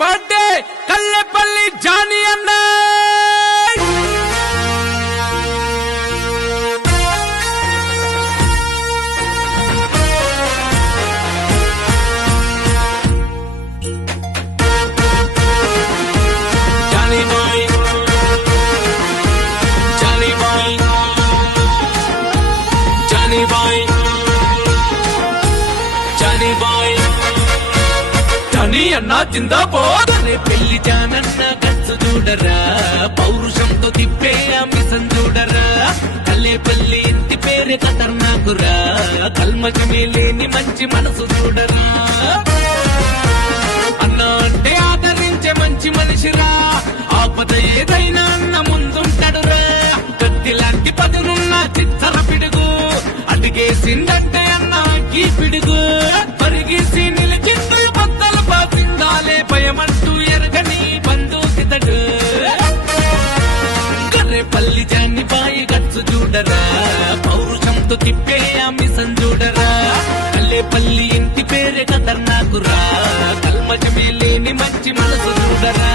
birthday Kallepalli Johnny అన్న అన్నా జిందాబాద్ అనే పెళ్లి జానన్న గచ్చు చూడరా పౌరుషంతో తిప్పే మిషన్ చూడరా కల్లేపల్లి ఇంటి పేరే ఖతర్నాకురా కల్మషమే లేని మంచి మనసు చూడరా అన్న అంటే ఆదరించే మంచి మనిషిరా ఆపద ఏదైనా అన్న ముందుంటాడురా కత్తి లాంటి పదునున్న చిచ్చర పిడుగు అడిగేసిందంటే అన్న ఈ పిడుగు పరిగేసి నిలిచిండు భయమంటూ ఎరగని బంధుకితడు కర్రేపల్లి జాన్ని బాయి గచ్చు చూడరా పౌరుషంతో తిప్పే మిషన్ చూడరా కల్లేపల్లి ఇంటి పేరే ఖతర్నాకురా కల్మషమే లేని మంచి మనసు చూడరా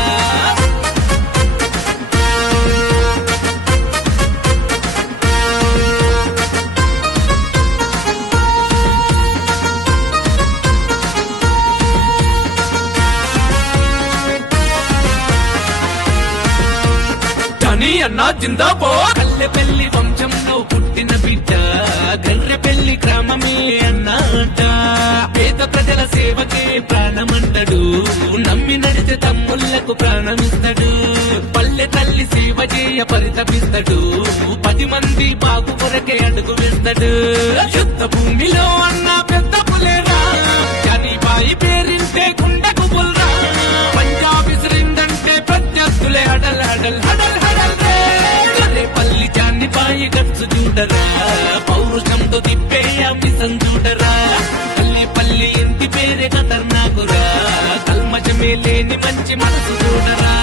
అన్నా జిందాబాద్ కల్లెపల్లి వంశంలో పుట్టిన బిడ్డ గర్రెపల్లి గ్రామమే అన్నాట పేద ప్రజల సేవకే ప్రాణమంటాడు నమ్మి నడిచే తమ్ముళ్లకు ప్రాణమిస్తాడు పల్లె తల్లి సేవ చేయ పరితపిస్తాడు 10 మంది బాగు కొరకే అడుగు వేస్తాడు యుద్ధ భూమిలో అన్న పెద్ద పులేరా జానీబాయి పేరింటే గుండెకు బుల్రా పంజాబ్ విసిరిందంటే ప్రత్యర్థులే అడల్ అడల్ హడల్ హడల్ పల్లి జాన్ని బాయి గచ్చు చూడరా పౌరుషంతో తిప్పే మిషన్ చూడరా కల్లేపల్లి ఇంటి పేరే ఖతర్నాకురా కల్మషమే లేని మంచి మనసు చూడరా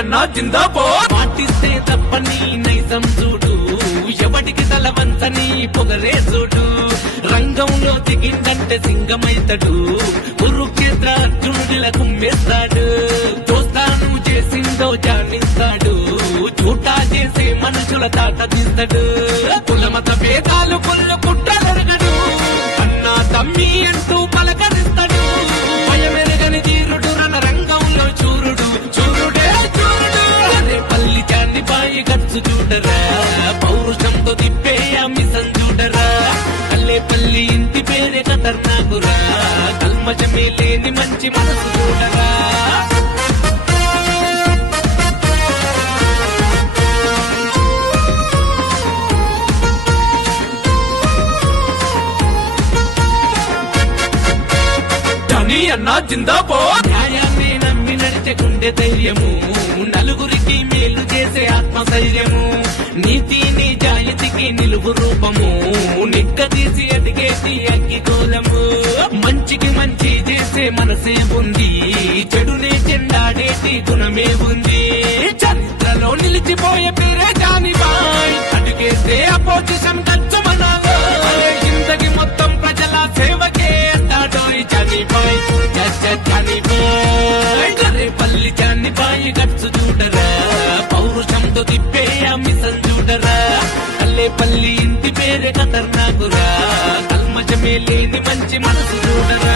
అన్నా జిందాబాద్ పాటిస్తే తప్పని నైజం చూడు ఎవడికి తల వంచని పొగరే చూడు రంగంలో దిగిందంటే సింగమైతాడు కురుక్షేత్ర అర్జునుడిలా కుమ్మేస్తాడు దోస్తాను చేసిందో జానిస్తాడు చూటా చేసే మనుషుల తాట తీస్తాడు కులమత భేదాలు కొల్లు కుట్రలెరగడు అన్నా తమ్మి అంటూ పలకరిస్తాడు భయమెరగని తీరుడు రణ రంగంలో చూరుడు చూరుడే పల్లి జాన్ని బాయి గచ్చు చూడరా పౌరుషంతో తిప్పే మిషన్ చూడరా కల్లేపల్లి ఇంటి పేరే ఖతర్నాకురా కల్మషమే లేని మంచి మనసు చూడరా అన్నా జిందాబాద్ న్యాయాన్ని నమ్మి నడిచే గుండె ధైర్యము నలుగురికి మేలు చేసే ఆత్మధైర్యము నీతి నిజాయితీకి నిలువు రూపము నిక్కదీసి అడిగేసి అగ్గిగోళము మంచికి మంచి చేసే మనసే ఉంది చెడునే చెండాడేటి గుణమే ఉంది చరిత్రలో నిలిచిపోయే పేరే జానీబాయ్ అడిగేస్తే అపోజిషన్ గచ్చమనాలో జిందగీ మొత్తం ప్రజల సేవకే అంటాడోయ్ జానీబాయ్ కర్రేపల్లి జాన్ని బాయి గచ్చు చూడరా పౌరుషంతో తిప్పే మిషన్ చూడరా కల్లేపల్లి ఇంటి పేరే ఖతర్నాకురా కల్మషమే లేని మంచి మనసు చూడరా